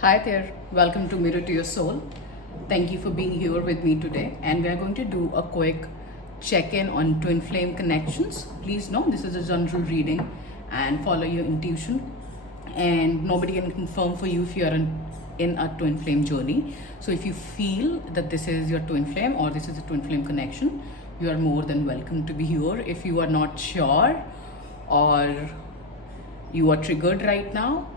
Hi there, welcome to Mirror to Your Soul. Thank you for being here with me today. And we are going to do a quick check in on twin flame connections. Please know this is a general reading and follow your intuition. And nobody can confirm for you if you are in a twin flame journey. So if you feel that this is your twin flame or this is a twin flame connection, you are more than welcome to be here. If you are not sure or you are triggered right now,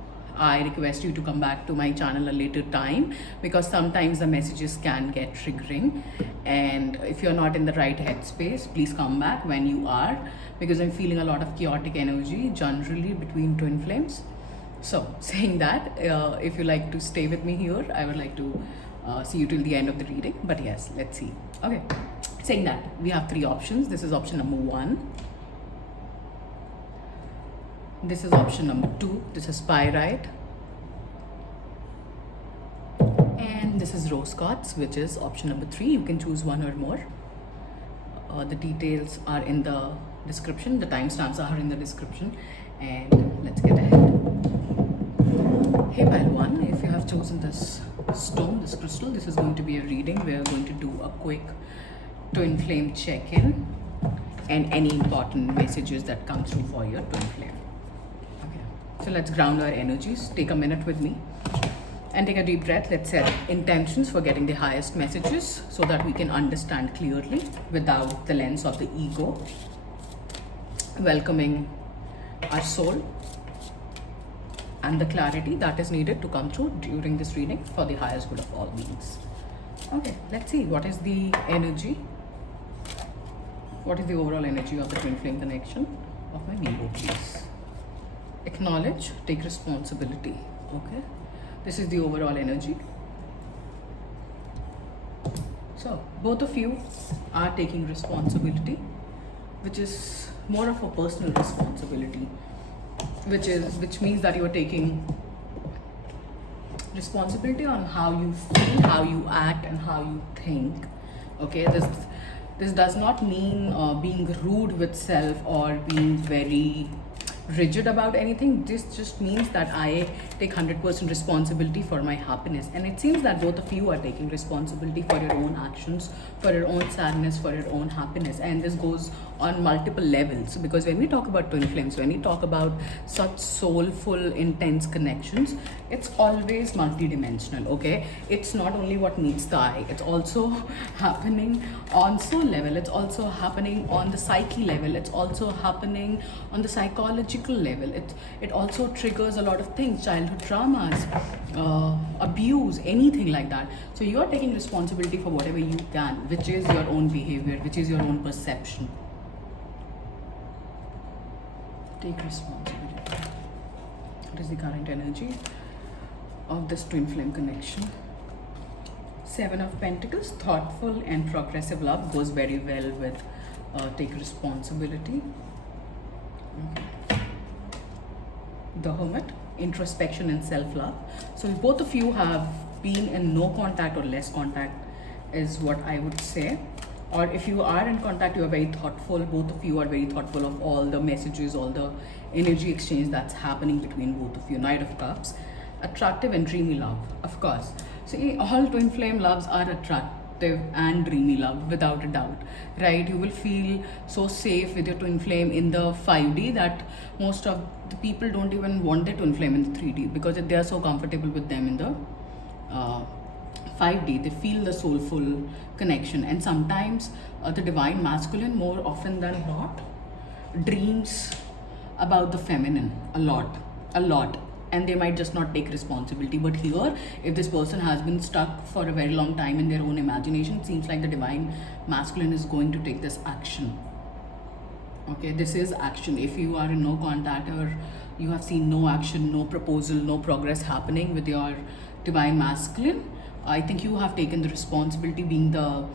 I request you to come back to my channel a later time because sometimes the messages can get triggering. And if you're not in the right headspace, please come back when you are, because I'm feeling a lot of chaotic energy generally between twin flames. So, saying that, if you like to stay with me here, I would like to see you till the end of the reading. But yes, let's see. Okay, saying that, we have three options. This is option number one. This is option number two. This is pyrite. And this is rose quartz, which is option number three. You can choose one or more. The details are in the description. The timestamps are in the description. And let's get ahead. Hey pile one, if you have chosen this stone, this crystal, this is going to be a reading. We are going to do a quick twin flame check-in and any important messages that come through for your twin flame. So let's ground our energies. Take a minute with me and take a deep breath. Let's set intentions for getting the highest messages so that we can understand clearly without the lens of the ego. Welcoming our soul and the clarity that is needed to come through during this reading for the highest good of all beings. Okay, let's see what is the energy. What is the overall energy of the twin flame connection of my ego, please? Acknowledge, take responsibility. Okay, this is the overall energy. So both of you are taking responsibility, which is more of a personal responsibility, which means that you are taking responsibility on how you feel, how you act, and how you think. Okay, this does not mean being rude with self or being very rigid about anything. This just means that I take 100% responsibility for my happiness, and it seems that both of you are taking responsibility for your own actions, for your own sadness, for your own happiness. And this goes on multiple levels, because when we talk about twin flames, when we talk about such soulful intense connections, it's always multidimensional. Okay, it's not only what meets the eye, it's also happening on soul level, it's also happening on the psyche level, it's also happening on the psychological level. It also triggers a lot of things, childhood traumas, abuse, anything like that. So you are taking responsibility for whatever you can, which is your own behavior, which is your own perception. Take responsibility. What is the current energy of this twin flame connection? Seven of Pentacles. Thoughtful and progressive love goes very well with take responsibility. The Hermit. Introspection and self-love. So if both of you have been in no contact or less contact is what I would say. Or if you are in contact, you are very thoughtful. Both of you are very thoughtful of all the messages, all the energy exchange that's happening between both of you. Knight of Cups. Attractive and dreamy love, of course. See, all twin flame loves are attractive and dreamy love, without a doubt, right? You will feel so safe with your twin flame in the 5D that most of the people don't even want their twin flame in the 3D because they are so comfortable with them in the 5D. They feel the soulful connection, and sometimes the divine masculine, more often than not, dreams about the feminine a lot, and they might just not take responsibility. But here, if this person has been stuck for a very long time in their own imagination, it seems like the divine masculine is going to take this action. Okay, this is action. If you are in no contact or you have seen no action, no proposal, no progress happening with your divine masculine, I think you have taken the responsibility. Being the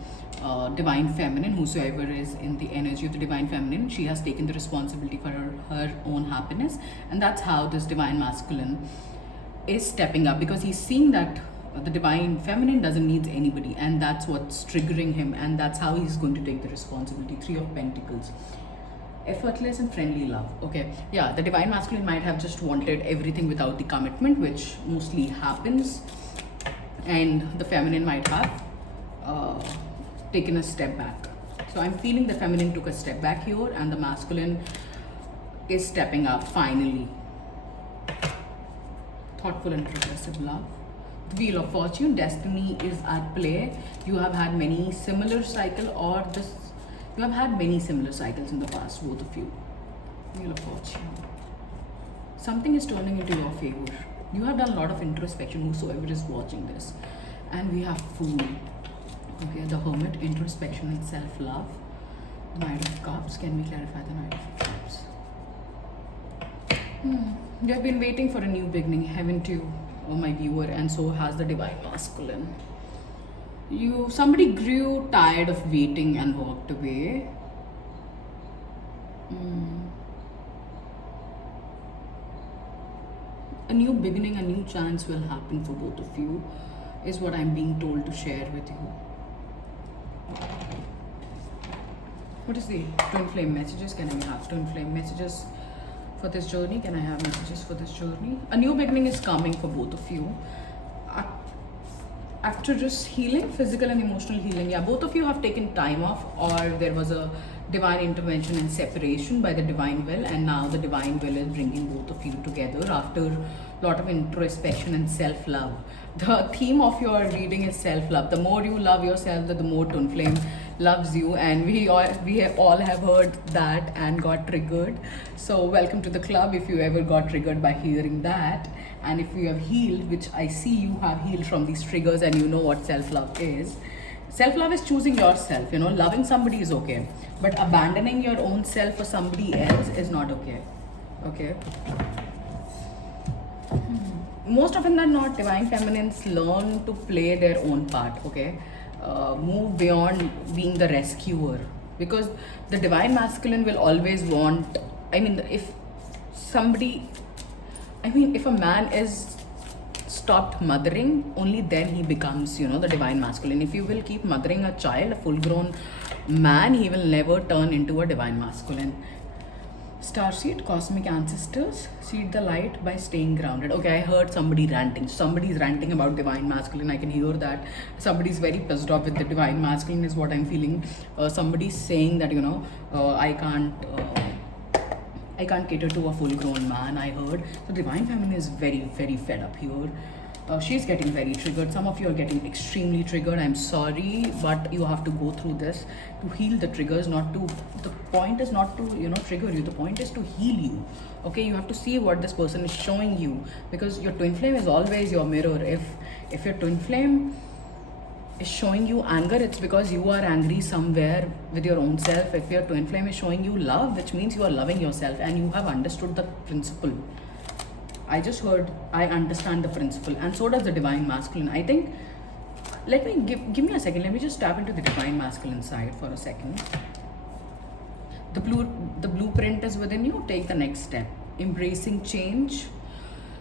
divine feminine, whosoever is in the energy of the divine feminine, she has taken the responsibility for her own happiness. And that's how this divine masculine is stepping up, because he's seeing that the divine feminine doesn't need anybody, and that's what's triggering him, and that's how he's going to take the responsibility. Three of Pentacles. effortless and friendly love. Okay, yeah, the divine masculine might have just wanted everything without the commitment, which mostly happens, and the feminine might have uh, taken a step back. So I'm feeling the feminine took a step back here, and the masculine is stepping up finally. Thoughtful and progressive love. The Wheel of Fortune, destiny is at play. You have had many similar cycle, or this you have had many similar cycles in the past, both of you. Wheel of Fortune. Something is turning into your favor. You have done a lot of introspection, whosoever is watching this. And we have Fool. Okay, the Hermit, introspection and self-love. Knight of Cups. Can we clarify the Knight of Cups? You have been waiting for a new beginning, haven't you, oh my viewer? And so has the divine masculine. Somebody grew tired of waiting and walked away. A new beginning, a new chance will happen for both of you, is what I'm being told to share with you. What is the twin flame messages? Can I have twin flame messages for this journey? Can I have messages for this journey? A new beginning is coming for both of you. After just healing, physical and emotional healing. Yeah, both of you have taken time off, or there was a divine intervention and separation by the divine will, and now the divine will is bringing both of you together after a lot of introspection and self-love. The theme of your reading is self-love. The more you love yourself, the more twin flame loves you, and we all have heard that and got triggered. So welcome to the club if you ever got triggered by hearing that. And if you have healed, which I see you have healed from these triggers, and you know what self-love is. Self-love is choosing yourself. Loving somebody is okay, but abandoning your own self for somebody else is not okay. Okay. Most often than not, divine feminines learn to play their own part. Okay, move beyond being the rescuer, because the divine masculine will always want. If a man is stopped mothering, only then he becomes, the divine masculine. If you will keep mothering a child, a full-grown man, he will never turn into a divine masculine. Starseed, cosmic ancestors, seed the light by staying grounded. Okay, I heard somebody ranting. Somebody's ranting about divine masculine. I can hear that. Somebody's very pissed off with the divine masculine is what I'm feeling. Somebody's saying that, I can't cater to a full-grown man, I heard. The divine feminine is very, very fed up here. She's getting very triggered. Some of you are getting extremely triggered. I'm sorry, but you have to go through this to heal the triggers. The point is not to, trigger you. The point is to heal you. Okay, you have to see what this person is showing you, because your twin flame is always your mirror. If your twin flame is showing you anger, it's because you are angry somewhere with your own self. If your twin flame is showing you love, which means you are loving yourself and you have understood the principle. I just heard, I understand the principle, and so does the divine masculine. I think, give me a second. Let me just tap into the divine masculine side for a second. The blueprint is within you. Take the next step. Embracing change.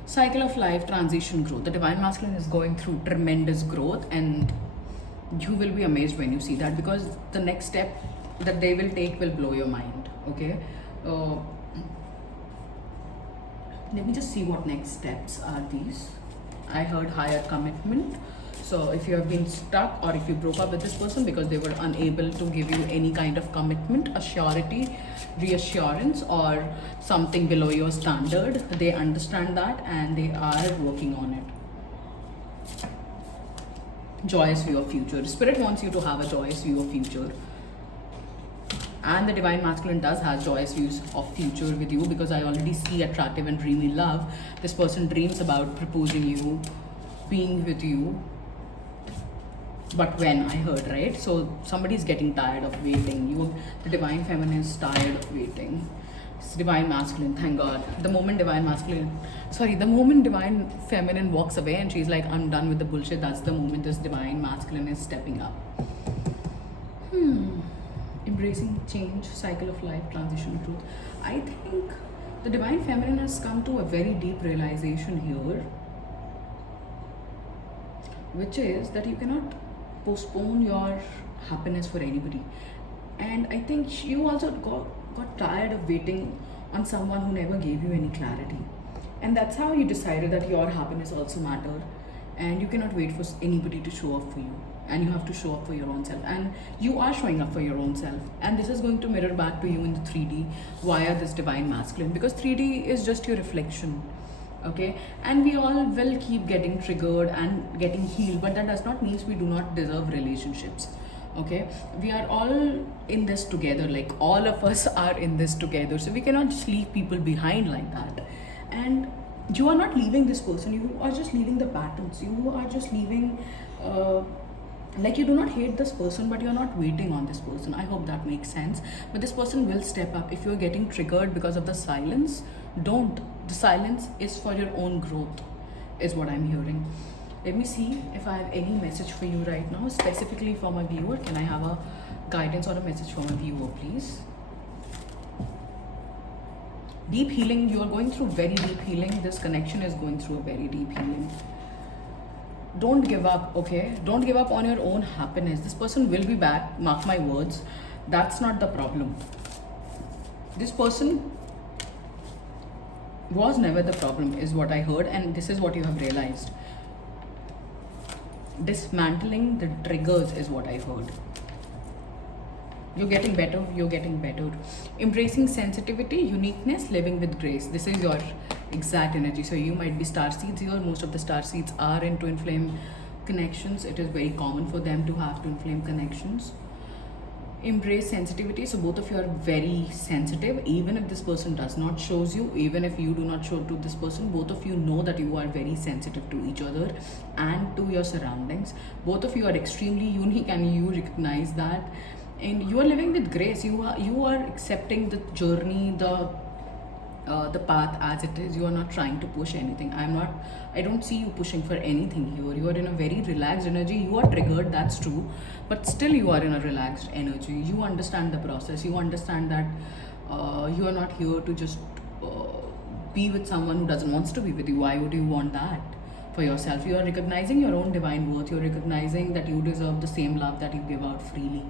Cycle of life, transition, growth. The divine masculine is going through tremendous growth, and you will be amazed when you see that, because the next step that they will take will blow your mind. Okay. Let me just see what next steps are these. I heard higher commitment. So if you have been stuck, or if you broke up with this person because they were unable to give you any kind of commitment, a surety, reassurance, or something below your standard, they understand that and they are working on it. Joyous view of future. Spirit wants you to have a joyous view of future. And the divine masculine does have joyous views of future with you, because I already see attractive and dreamy love. This person dreams about proposing you, being with you. But when, I heard, right? So somebody's getting tired of waiting. The divine feminine is tired of waiting. It's divine masculine, thank God. The moment divine feminine walks away and she's like, I'm done with the bullshit, that's the moment this divine masculine is stepping up. Embracing change, cycle of life, transition, truth. I think the divine feminine has come to a very deep realization here, which is that you cannot postpone your happiness for anybody. And I think you also got tired of waiting on someone who never gave you any clarity. And that's how you decided that your happiness also mattered, and you cannot wait for anybody to show up for you, and you have to show up for your own self, and you are showing up for your own self. And this is going to mirror back to you in the 3D via this divine masculine, because 3D is just your reflection. Okay, and we all will keep getting triggered and getting healed, but that does not mean we do not deserve relationships. Okay, we are all in this together, like all of us are in this together, so we cannot just leave people behind like that. And you are not leaving this person, you are just leaving the patterns, you are just leaving like you do not hate this person, but you're not waiting on this person. I hope that makes sense. But this person will step up. If you're getting triggered because of the silence, don't. The silence is for your own growth, is what I'm hearing. Let me see if I have any message for you right now, specifically for my viewer. Can I have a guidance or a message for my viewer, please? Deep healing. You are going through very deep healing. This connection is going through a very deep healing. Don't give up, okay? Don't give up on your own happiness. This person will be back, mark my words. That's not the problem. This person was never the problem, is what I heard, and this is what you have realized. Dismantling the triggers is what I heard. You're getting better, you're getting better. Embracing sensitivity, uniqueness, living with grace. This is your exact energy. So you might be star seeds here. Most of the star seeds are in twin flame connections. It is very common for them to have twin flame connections. Embrace sensitivity. So both of you are very sensitive. Even if this person does not shows you, even if you do not show to this person, both of you know that you are very sensitive to each other and to your surroundings. Both of you are extremely unique, and you recognize that. And you are living with grace. You are accepting the journey, the path as it is. You are not trying to push anything. I don't see you pushing for anything here. You are in a very relaxed energy. You are triggered, that's true, but still you are in a relaxed energy. You understand the process. You understand that you are not here to just be with someone who doesn't wants to be with you. Why would you want that for yourself? You are recognizing your own divine worth. You're recognizing that you deserve the same love that you give out freely.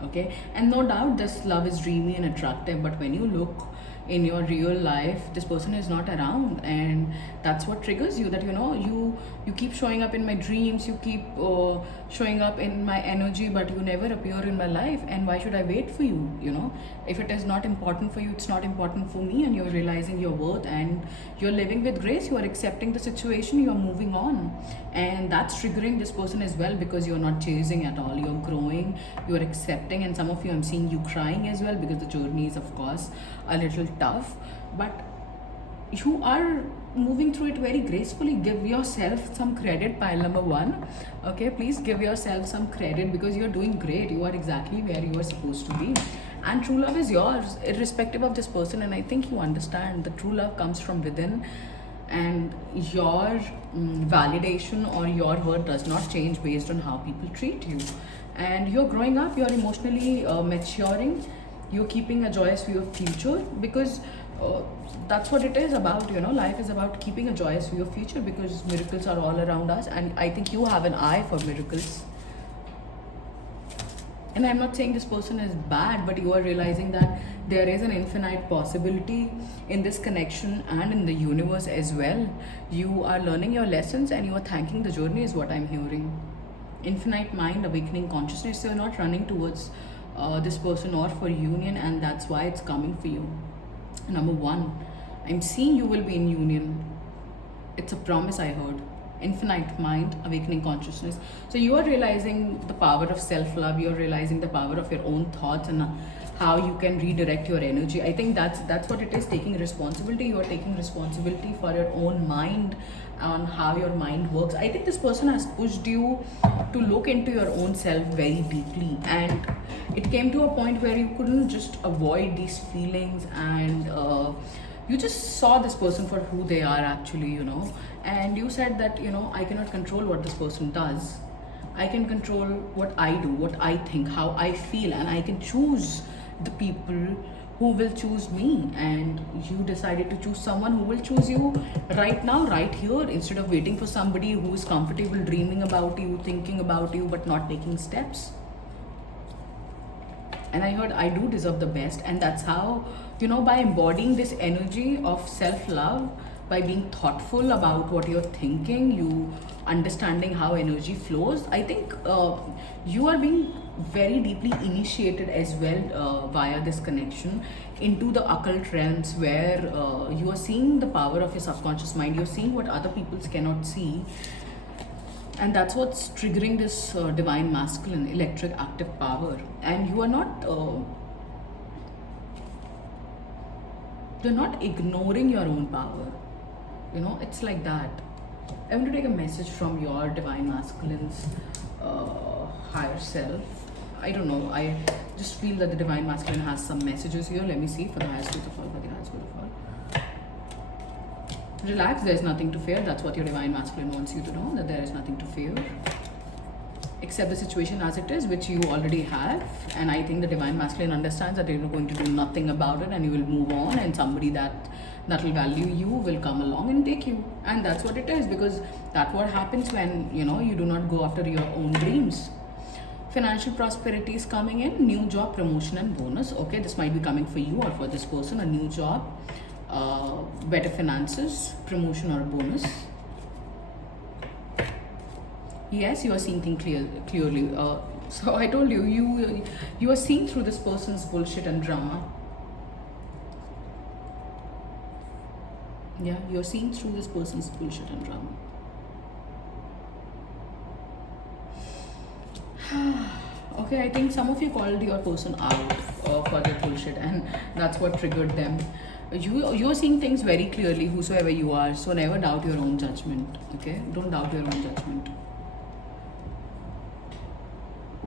Okay, and no doubt this love is dreamy and attractive, but when you look in your real life, this person is not around, and that's what triggers you. That you keep showing up in my dreams, you keep showing up in my energy, but you never appear in my life. And why should I wait for you? If it is not important for you, it's not important for me. And you're realizing your worth, and you're living with grace. You are accepting the situation, you are moving on, and that's triggering this person as well, because you're not chasing at all. You're growing, you're accepting. And some of you, I'm seeing you crying as well, because the journey is of course a little tough, but you are moving through it very gracefully. Give yourself some credit, pile number one. Okay, please give yourself some credit, because you're doing great. You are exactly where you are supposed to be, and true love is yours irrespective of this person. And I think you understand the true love comes from within, and your validation or your worth does not change based on how people treat you. And you're growing up, you're emotionally maturing, you're keeping a joyous view of future, because that's what it is about. Life is about keeping a joyous view of future, because miracles are all around us, and I think you have an eye for miracles. And I'm not saying this person is bad, but you are realizing that there is an infinite possibility in this connection and in the universe as well. You are learning your lessons, and you are thanking the journey, is what I'm hearing. Infinite mind, awakening consciousness. So you're not running towards this person or for union, and that's why it's coming for you. Number one, I'm seeing you will be in union. It's a promise I heard. Infinite mind, awakening consciousness. So you are realizing the power of self-love. You're realizing the power of your own thoughts, and how you can redirect your energy. I think that's what it is, taking responsibility. You are taking responsibility for your own mind, on how your mind works. I think this person has pushed you to look into your own self very deeply, and it came to a point where you couldn't just avoid these feelings, and you just saw this person for who they are actually, and you said that, I cannot control what this person does. I can control what I do, what I think, how I feel, and I can choose the people who will choose me. And you decided to choose someone who will choose you right now, right here, instead of waiting for somebody who is comfortable dreaming about you, thinking about you, but not taking steps. and I heard I do deserve the best. And that's how, by embodying this energy of self-love, by being thoughtful about what you're thinking, you understanding how energy flows, I think you are being very deeply initiated as well via this connection into the occult realms, where you are seeing the power of your subconscious mind, you're seeing what other peoples cannot see. And that's what's triggering this divine masculine electric active power. And you're not ignoring your own power. It's like that. I want to take a message from your divine masculine's higher self. I don't know, I just feel that the divine masculine has some messages here. Let me see. For the highest truth of all, for the highest truth of all, relax, there's nothing to fear. That's what your divine masculine wants you to know, that there is nothing to fear. Accept the situation as it is, which you already have. And I think the divine masculine understands that you're going to do nothing about it, and you will move on, and somebody that will value you will come along and take you. And that's what it is, because that's what happens when you do not go after your own dreams. Financial prosperity is coming in, new job, promotion and bonus. Okay, this might be coming for you or for this person, a new job, better finances, promotion or a bonus. Yes, you are seeing things clearly. So I told you, you are seeing through this person's bullshit and drama. Yeah, you're seeing through this person's bullshit and drama. Okay, I think some of you called your person out for their bullshit, and that's what triggered them. You're seeing things very clearly, whosoever you are. So never doubt your own judgment. Okay, don't doubt your own judgment.